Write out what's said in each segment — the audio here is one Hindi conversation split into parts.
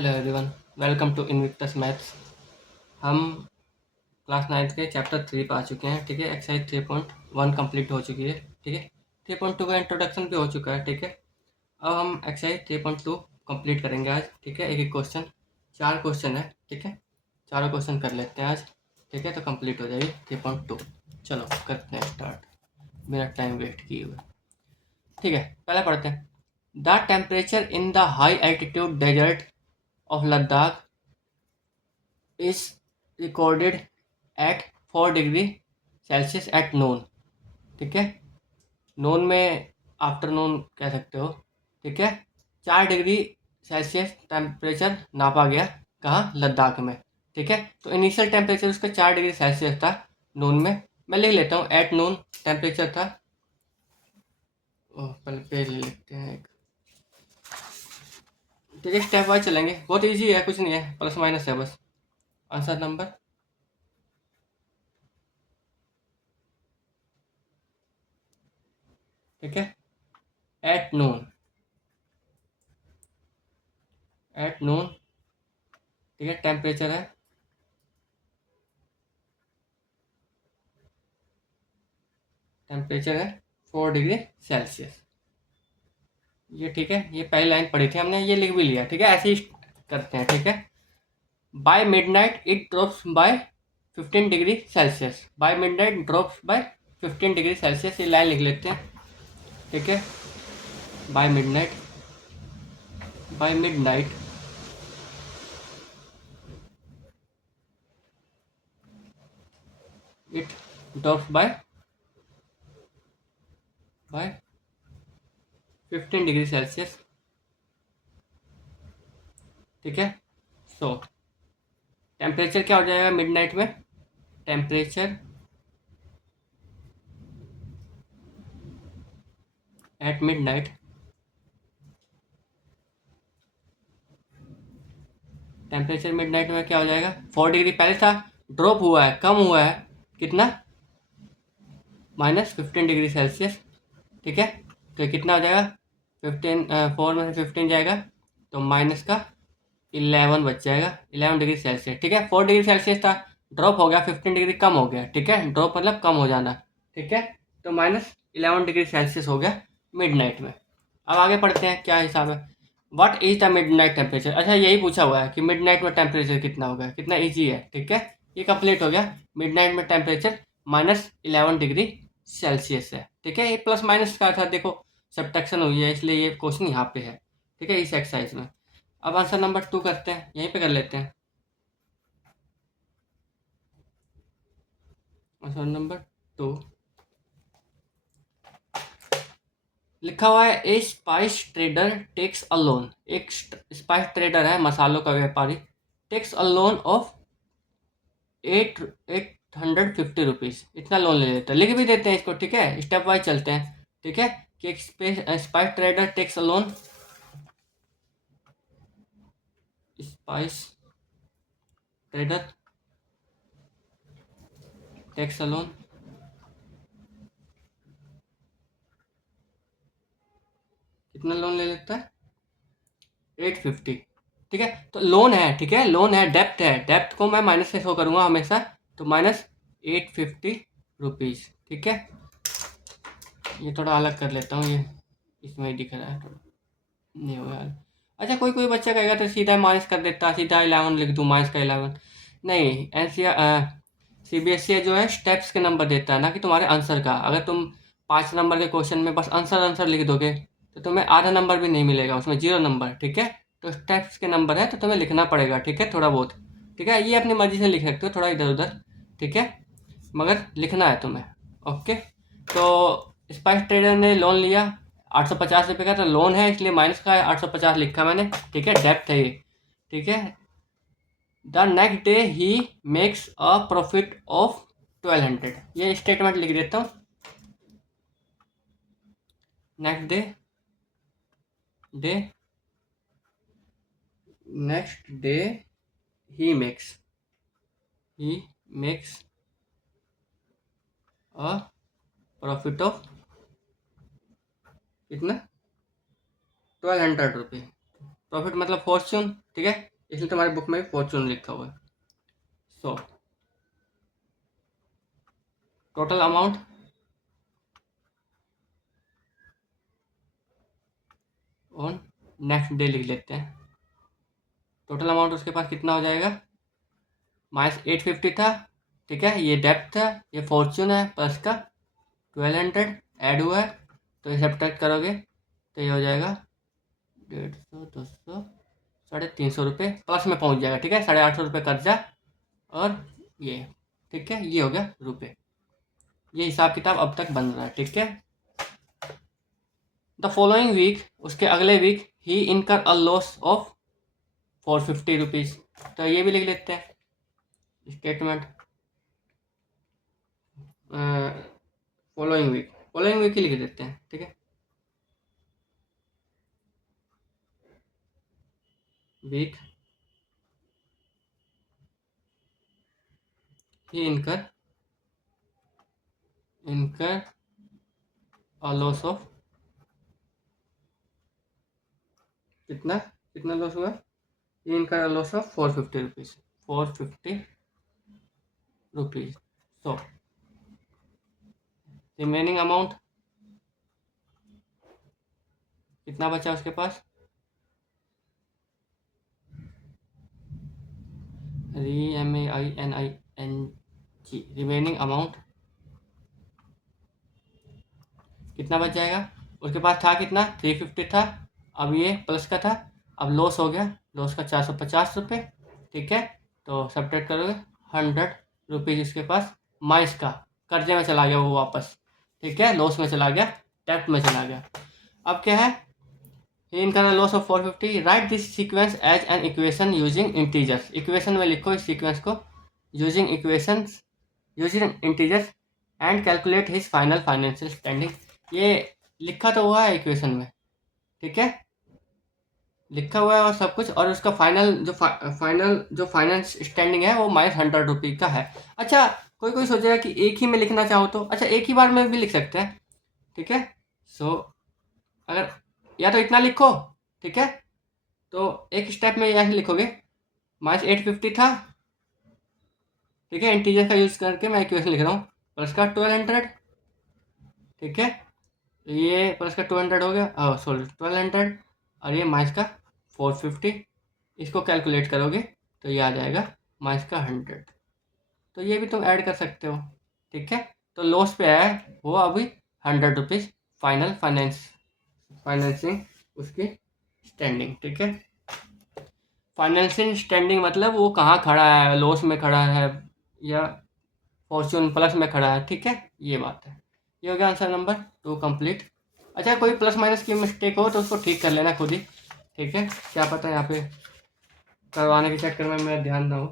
Hello everyone, welcome to Invictus maths. हम क्लास 9th के चैप्टर 3 पे आ चुके हैं। ठीक है, एक्सरसाइज 3.1 कंप्लीट हो चुकी है। ठीक है, 3.2 का इंट्रोडक्शन भी हो चुका है। ठीक है, अब हम एक्सरसाइज 3.2 कंप्लीट करेंगे आज। ठीक है, एक एक क्वेश्चन, 4 क्वेश्चन है। ठीक है, चारों क्वेश्चन कर लेते हैं आज। ठीक है, तो कंप्लीट हो जाएगी 3.2। चलो करते हैं स्टार्ट बिना टाइम वेस्ट किए हुए। ठीक है, पहले पढ़ते हैं। The temperature in the high altitude desert of Ladakh is recorded at 4 degree Celsius at noon. ठीक है, नून में आफ्टरनून कह सकते हो। ठीक है, 4 डिग्री सेल्सियस टेम्परेचर नापा गया कहाँ, लद्दाख में। ठीक है, तो इनिशियल टेम्परेचर उसका 4 डिग्री सेल्सियस था नून में। मैं लिख लेता हूँ एट नून टेम्परेचर था। पहले पेज ले लेते हैं एक। ठीक है, स्टेप वाइज चलेंगे, बहुत इजी है, कुछ नहीं है, प्लस माइनस है बस। आंसर नंबर ठीक है, एट नून ठीक है, टेम्परेचर है टेम्परेचर है 4 डिग्री सेल्सियस। ये ठीक है, ये पहली लाइन पढ़ी थी हमने, ये लिख भी लिया। ठीक है, ऐसे ही करते हैं। ठीक है, by midnight it drops by 15 degree Celsius. By midnight drops by 15 degree Celsius, ये लाइन लिख लेते हैं। ठीक है, by midnight it drops by 15 degree Celsius. ठीक है, सो टेम्परेचर क्या हो जाएगा मिडनाइट में, temperature at midnight temperature midnight में क्या हो जाएगा, 4 डिग्री पहले था, ड्रॉप हुआ है, कम हुआ है कितना, -15 डिग्री सेल्सियस। ठीक है, तो कितना हो जाएगा, 15 4 में से 15 जाएगा तो माइनस का 11 बच जाएगा, 11 डिग्री सेल्सियस। ठीक है, 4 डिग्री सेल्सियस था, ड्रॉप हो गया 15 डिग्री, कम हो गया। ठीक है, ड्रॉप मतलब कम हो जाना। ठीक है, तो -11 डिग्री सेल्सियस हो गया मिडनाइट में। अब आगे पढ़ते हैं क्या हिसाब है। What is the midnight temperature. अच्छा, यही पूछा हुआ है कि मिडनाइट में टेम्परेचर कितना होगा, कितना इजी है। ठीक है, ये कंप्लीट हो गया। मिडनाइट में टेम्परेचर -11 डिग्री सेल्सियस है। ठीक है, ये प्लस माइनस का था, देखो सब्ट्रैक्शन हुई है, इसलिए ये क्वेश्चन यहाँ पे है। ठीक है, इस एक्सरसाइज में। अब आंसर नंबर 2 करते हैं, यहीं पे कर लेते हैं। आंसर नंबर 2 लिखा हुआ है, a spice trader takes a loan. एक स्पाइस ट्रेडर है, मसालों का व्यापारी, takes a loan of 850 rupees, इतना लोन ले लेता है। लिख भी देते हैं इसको। ठीक है, स्टेप वाइज चलते हैं। ठीक है, कि एक spice trader takes a loan, spice trader takes a loan, कितना लोन ले लेता है, 850। ठीक है, तो लोन है। ठीक है, लोन है, डेप्थ है, डेप्थ को मैं माइनस से शो करूंगा हमेशा, तो -850 रुपीज़। ठीक है, ये थोड़ा अलग कर लेता हूँ, ये इसमें ही दिख रहा है, थोड़ा नहीं होगा यार। अच्छा, कोई कोई बच्चा कहेगा तो सीधा माइनस कर देता, सीधा 11 लिख दूँ, -11। नहीं, CBSE जो है स्टेप्स के नंबर देता है, ना कि तुम्हारे आंसर का। अगर तुम 5 नंबर के क्वेश्चन में बस आंसर आंसर लिख दोगे तो तुम्हें आधा नंबर भी नहीं मिलेगा, उसमें 0 नंबर। ठीक है, तो स्टेप्स के नंबर है, तो तुम्हें लिखना पड़ेगा। ठीक है, थोड़ा बहुत। ठीक है, ये अपनी मर्जी से लिख सकते हो, थोड़ा इधर उधर। ठीक है, मगर लिखना है तुम्हें। ओके, तो स्पाइस ट्रेडर ने लोन लिया 850 रुपये का, तो लोन है इसलिए माइनस का है, 850 लिखा मैंने। ठीक है, डेप्थ है ये। ठीक है, the next day he makes a profit of 1200, ये स्टेटमेंट लिख देता हूँ। Next day day next day he makes a profit of कितना, 1200 रुपये। प्रॉफिट मतलब फॉर्च्यून। ठीक है, इसलिए तुम्हारी बुक में फॉर्चून लिखा हुआ है। So total amount on next day लिख लेते हैं। टोटल अमाउंट उसके पास कितना हो जाएगा, -850 था, ठीक है। ये डेप्थ है, ये फॉर्चून है, प्लस का 1200 ऐड हुआ है, तो ये सब्ट्रैक्ट करोगे तो ये हो जाएगा 150, 200, 350 रुपये प्लस में पहुंच जाएगा, ठीक है। 850 रुपये कर्जा और ये, ठीक है, ये हो गया रुपये। ये हिसाब किताब अब तक बन रहा है, ठीक है। द फॉलोइंग वीक, उसके अगले वीक, ही इनकर अ लॉस ऑफ 450 रुपीज़, तो ये भी लिख लेते हैं स्टेटमेंट। फॉलोइंग वीक ही लिख देते हैं, ठीक है। वीक ही इनकर अ लॉस ऑफ, कितना कितना लॉस हुआ, ये इनका loss of 450 rupees, 450 rupees. So remaining amount कितना बचा उसके पास, REMAINING, रिमेनिंग अमाउंट कितना बच जाएगा। उसके पास था कितना, 350 था, अब ये प्लस का था, अब लॉस हो गया, लॉस का 450 रुपये, ठीक है। तो सब्ट्रैक्ट करोगे 100 रुपीज़ इसके पास माइस का कर्जे में चला गया वो वापस, ठीक है, लॉस में चला गया, डेब्ट में चला गया। अब क्या है, इनका loss of 450, write this sequence as an equation using integers, equation में लिखो इस सीक्वेंस को using integers and calculate his final financial standing. ये लिखा तो हुआ है इक्वेशन में, ठीक है, लिखा हुआ है और सब कुछ, और उसका फाइनल जो फाइनेंस स्टैंडिंग है वो -100 रुपये का है। अच्छा, कोई कोई सोचेगा कि एक ही में लिखना चाहो तो, अच्छा एक ही बार में भी लिख सकते हैं, ठीक है। सो अगर या तो इतना लिखो, ठीक है, तो एक स्टेप में ऐसे लिखोगे, -850 था, ठीक है, इंटीजर का यूज़ करके मैं इक्वेशन लिख रहा हूँ, प्लस का 1200, ठीक है, ये प्लस का 200 हो गया, सॉरी 1200, और ये माइनस का 450, इसको कैलकुलेट करोगे तो ये आ जाएगा माइनस का 100, तो ये भी तुम ऐड कर सकते हो, ठीक है। तो लॉस पे आया वो अभी 100 रुपीज़ फाइनल फाइनेंसिंग उसकी स्टैंडिंग, ठीक है। फाइनेंशियल स्टैंडिंग मतलब वो कहाँ खड़ा है, लॉस में खड़ा है या फॉर्चून प्लस में खड़ा है, ठीक है, ये बात है। ये हो गया आंसर नंबर 2 कंप्लीट। अच्छा, कोई प्लस माइनस की मिस्टेक हो तो उसको ठीक कर लेना खुद ही, ठीक है, क्या पता यहाँ पे करवाने के चक्कर में मेरा ध्यान ना हो,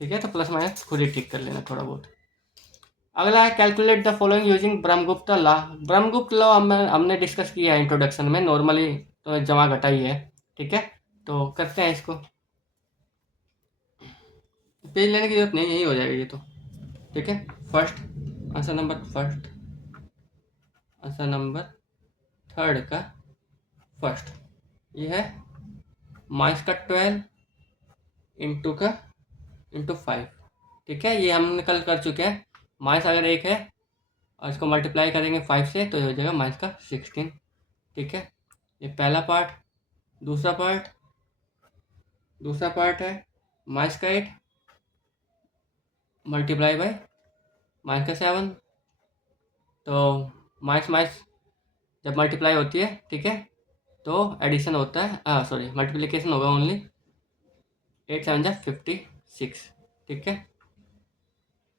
ठीक है, तो प्लस माइनस खुद ही ठीक कर लेना थोड़ा बहुत। अगला है calculate the following using Brahmagupta law. Brahmagupta law हमने डिस्कस किया है इंट्रोडक्शन में, नॉर्मली तो जमा घटा ही है, ठीक है। तो करते हैं इसको, पेज लेने की जरूरत नहीं, यही हो जाएगा ये तो, ठीक है। आंसर नंबर थर्ड का फर्स्ट, ये है माइनस का 12 इंटू 5, ठीक है, ये हम कल कर चुके हैं। माइनस अगर एक है और इसको मल्टीप्लाई करेंगे 5 से तो ये हो जाएगा माइनस का 16, ठीक है। ये पहला पार्ट। दूसरा पार्ट है माइनस का 8 मल्टीप्लाई बाय माइनस का 7, तो माइनस माइनस जब मल्टीप्लाई होती है, ठीक है, तो एडिशन होता है, सॉरी मल्टीप्लिकेशन होगा ओनली, 8 7 56, ठीक है,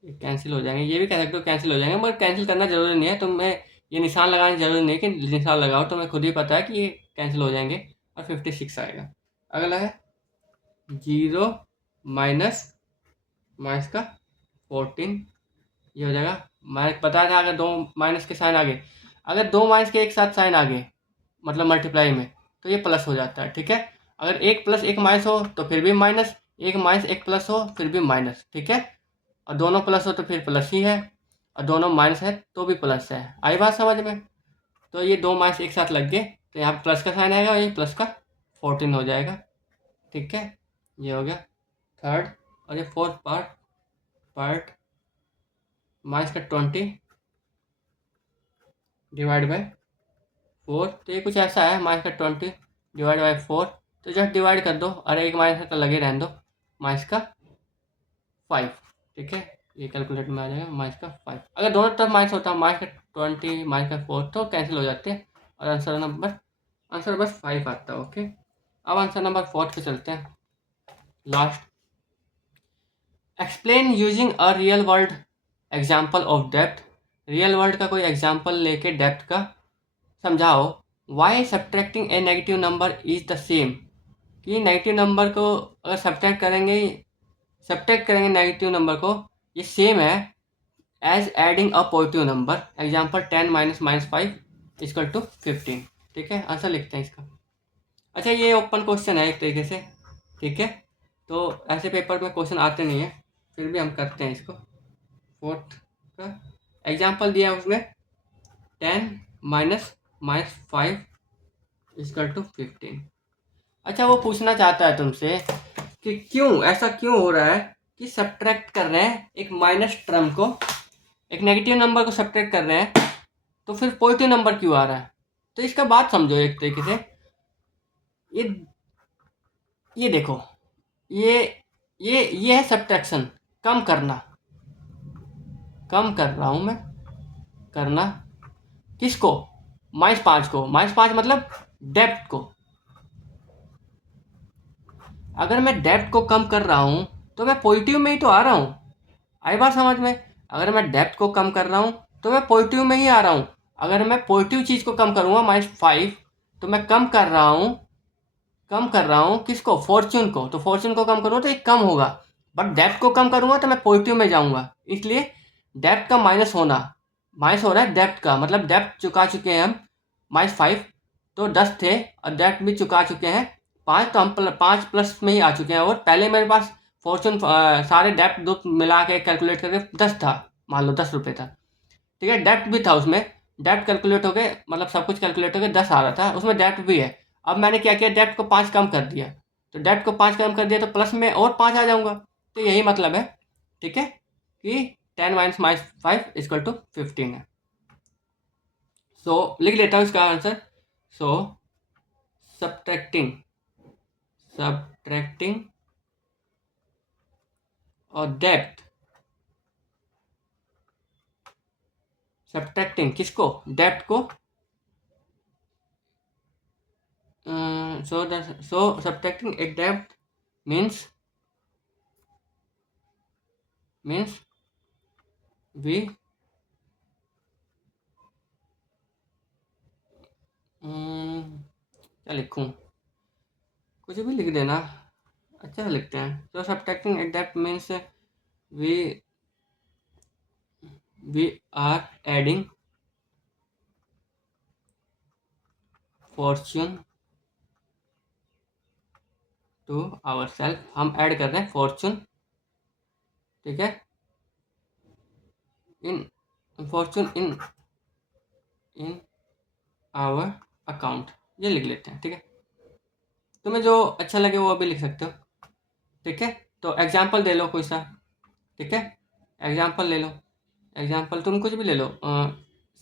ये कैंसिल हो जाएंगे, ये भी कह सकते हो कैंसिल हो जाएंगे, मगर कैंसिल करना जरूरी नहीं है, तो मैं ये निशान लगाना जरूरी नहीं है कि निशान लगाओ, तो मैं खुद ही पता है कि ये कैंसिल हो जाएंगे और 56 आएगा। अगला है 0 माइनस माइनस का 14, ये हो जाएगा, माइनस बताया था अगर 2 माइनस के साइन आगे, अगर 2 माइनस के एक साथ साइन आगे मतलब मल्टीप्लाई में, तो ये प्लस हो जाता है, ठीक है। अगर एक प्लस एक माइनस हो तो फिर भी माइनस, एक माइनस एक प्लस हो फिर भी माइनस, ठीक है, और दोनों प्लस हो तो फिर प्लस ही है, और दोनों माइनस है तो भी प्लस है। आई बात समझ में। तो ये 2 माइनस एक साथ लग गए तो यहाँ प्लस का साइन आएगा और ये प्लस का 14 हो जाएगा, ठीक है। ये हो गया थर्ड, और ये फोर्थ पार्ट -20 डिवाइड बाय 4। तो ये कुछ ऐसा है, -20 डिवाइड बाय 4। तो जस्ट डिवाइड कर दो, और एक माइनस का लगे रहने दो, -5। ठीक है, ये कैलकुलेट में आ जाएगा -5। अगर दोनों तरफ माइनस होता है, -20 -4, तो कैंसिल हो जाते हैं, और आंसर बस 5 आता है। ओके, अब आंसर नंबर 4 पे चलते हैं, last. Explain using a real world example of depth. Real world का कोई एग्जाम्पल लेके डेप्थ का समझाओ। Why subtracting a negative number is the same, कि नेगेटिव नंबर को अगर सब्ट्रैक्ट करेंगे नेगेटिव नंबर को, ये सेम है as adding a positive number. Example 10 -5 = 15। ठीक है, आंसर लिखते हैं इसका। अच्छा, ये ओपन क्वेश्चन है एक तरीके से। ठीक है, तो ऐसे पेपर में क्वेश्चन आते नहीं है, फिर भी हम करते हैं इसको। फोर्थ का एग्जाम्पल दिया है उसमें 10 -5 = 15। अच्छा, वो पूछना चाहता है तुमसे कि ऐसा क्यों हो रहा है कि सब्ट्रैक्ट कर रहे हैं एक माइनस टर्म को, एक नेगेटिव नंबर को सब्ट्रैक्ट कर रहे हैं, तो फिर पॉजिटिव नंबर क्यों आ रहा है। तो इसका बात समझो एक तरीके से। ये ये देखो, ये ये है सब्ट्रैक्शन, कम करना। कम कर रहा हूं मैं, करना किसको, -5 को। -5 मतलब डेप्थ को। अगर मैं डेप्थ को कम कर रहा हूं तो मैं पॉजिटिव में ही तो आ रहा हूं। आई बात समझ में। अगर मैं डेप्थ को कम कर रहा हूं तो मैं पॉजिटिव में ही आ रहा हूं। अगर मैं पॉजिटिव चीज को कम करूंगा -5, तो मैं कम कर रहा हूँ किसको, फॉर्च्यून को। तो फॉर्च्यून को कम करूँगा तो एक कम होगा, बट डेप्थ को कम करूँगा तो मैं पॉजिटिव में जाऊँगा। इसलिए डेप्थ का माइनस हो रहा है डेप्थ का, मतलब डेप्थ चुका चुके हैं हम -5, तो 10 थे, और डेप्थ भी चुका चुके हैं 5, तो हम 5 प्लस में ही आ चुके हैं। और पहले मेरे पास फॉर्च्यून सारे डेप्थ दो मिला के कैलकुलेट करके 10 था, मान लो 10 रुपये था। ठीक है, डेप्थ भी था उसमें, डेप्थ कैलकुलेट हो गए, मतलब सब कुछ कैलकुलेट हो गया, 10 आ रहा था, उसमें डेप्थ भी है। अब मैंने क्या किया, डेप्थ को 5 कम कर दिया, तो डेप्थ को 5 कम कर दिया तो प्लस में और 5 आ जाऊंगा। तो यही मतलब है। ठीक है, कि 10 -5 = 15 है। सो लिख लेता हूँ इसका आंसर। सो सब्ट्रैक्टिंग और डेप्थ, सब्ट्रैक्टिंग किसको, डेप्थ को। so subtracting a debt means we क्या लिखूं, कुछ भी लिख देना, अच्छा लिखते हैं। so subtracting a debt means we are adding fortune to ourselves। हम ऐड कर रहे हैं फॉर्चून, ठीक है, इन फॉर्चून इन आवर अकाउंट, ये लिख लेते हैं। ठीक है, तुम्हें जो अच्छा लगे वो अभी लिख सकते हो। ठीक है, तो एग्जाम्पल दे लो कोई सा। ठीक है, एग्जाम्पल ले लो, एग्जाम्पल तुम कुछ भी ले लो,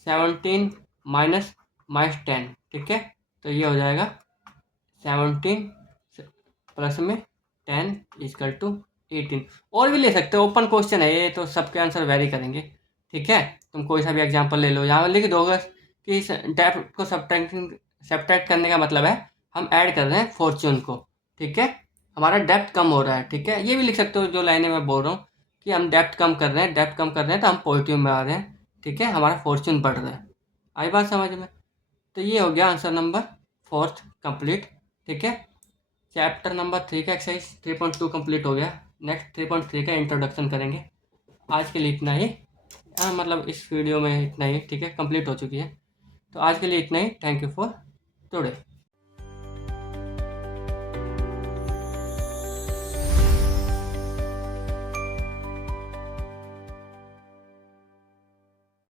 17 -10। ठीक है, तो ये हो जाएगा 17 प्लस में 10 = 18। और भी ले सकते हो, ओपन क्वेश्चन है ये, तो सबके आंसर वेरी करेंगे। ठीक है, तुम कोई सा भी एग्जाम्पल ले लो, यहाँ लिख दो कि डेप्थ को सब्ट्रैक्ट करने का मतलब है हम ऐड कर रहे हैं फॉर्चून को। ठीक है, हमारा डेप्थ कम हो रहा है। ठीक है, ये भी लिख सकते हो जो लाइनें मैं बोल रहा हूँ, कि हम डेप्थ कम कर रहे हैं, तो हम पॉजिटिव में आ रहे हैं। ठीक है, हमारा फॉर्चून बढ़ रहा है। आई बात समझ में। तो ये हो गया आंसर नंबर 4 कंप्लीट। ठीक है, चैप्टर नंबर 3 का एक्सरसाइज 3.2 कंप्लीट हो गया। नेक्स्ट 3.3 का इंट्रोडक्शन करेंगे। आज के लिए इतना ही, मतलब इस वीडियो में इतना ही। ठीक है, कंप्लीट हो चुकी है। तो आज के लिए इतना ही। Thank you for today.